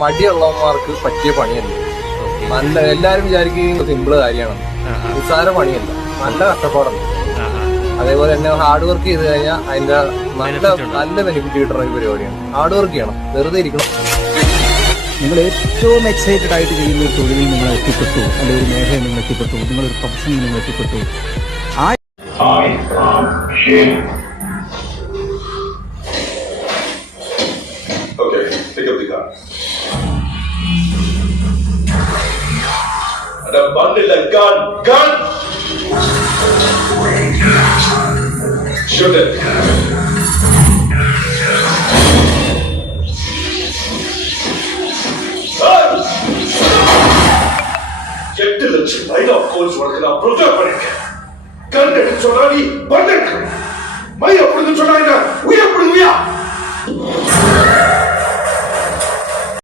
മടിയുള്ളവന്മാർക്ക് പറ്റിയ പണിയല്ല. നല്ല എല്ലാരും വിചാരിക്കും സിമ്പിള് കാര്യമാണ്, നിസ്സാര പണിയല്ല, നല്ല കഷ്ടപ്പാടുണ്ട്. അതേപോലെ തന്നെ ഹാർഡ് വർക്ക് ചെയ്ത് കഴിഞ്ഞാൽ അതിന്റെ നല്ല ബെനിഫിറ്റ് കിട്ടുന്ന ഒരു പരിപാടിയാണ്. ഹാർഡ് വർക്ക് ചെയ്യണം, വെറുതെ ഇരിക്കണം. നിങ്ങൾ ഏറ്റവും എക്സൈറ്റഡ് ആയിട്ട് ചെയ്യുന്ന ഒരു തൊഴിലിൽ നിങ്ങൾ എത്തിപ്പെട്ടു, അല്ലെങ്കിൽ ഒരു മേഖലയിൽ നിങ്ങൾ എത്തിപ്പെട്ടു, നിങ്ങളൊരു പ്രൊഫഷനിൽ നിങ്ങൾ എത്തിപ്പെട്ടു. Okay, pick up the gun. And a bundle of gun! Shoot it! எட்டு லட்சம் லைன் ஆஃப் கோல்ஸ் உனக்கு நான் ப்ரொஜெக்ட் பண்ணிருக்கேன். கண் எடுத்து சொன்னா நீ பண்ண மை அப்படின்னு சொன்னா என்ன உயிர் அப்படி உயா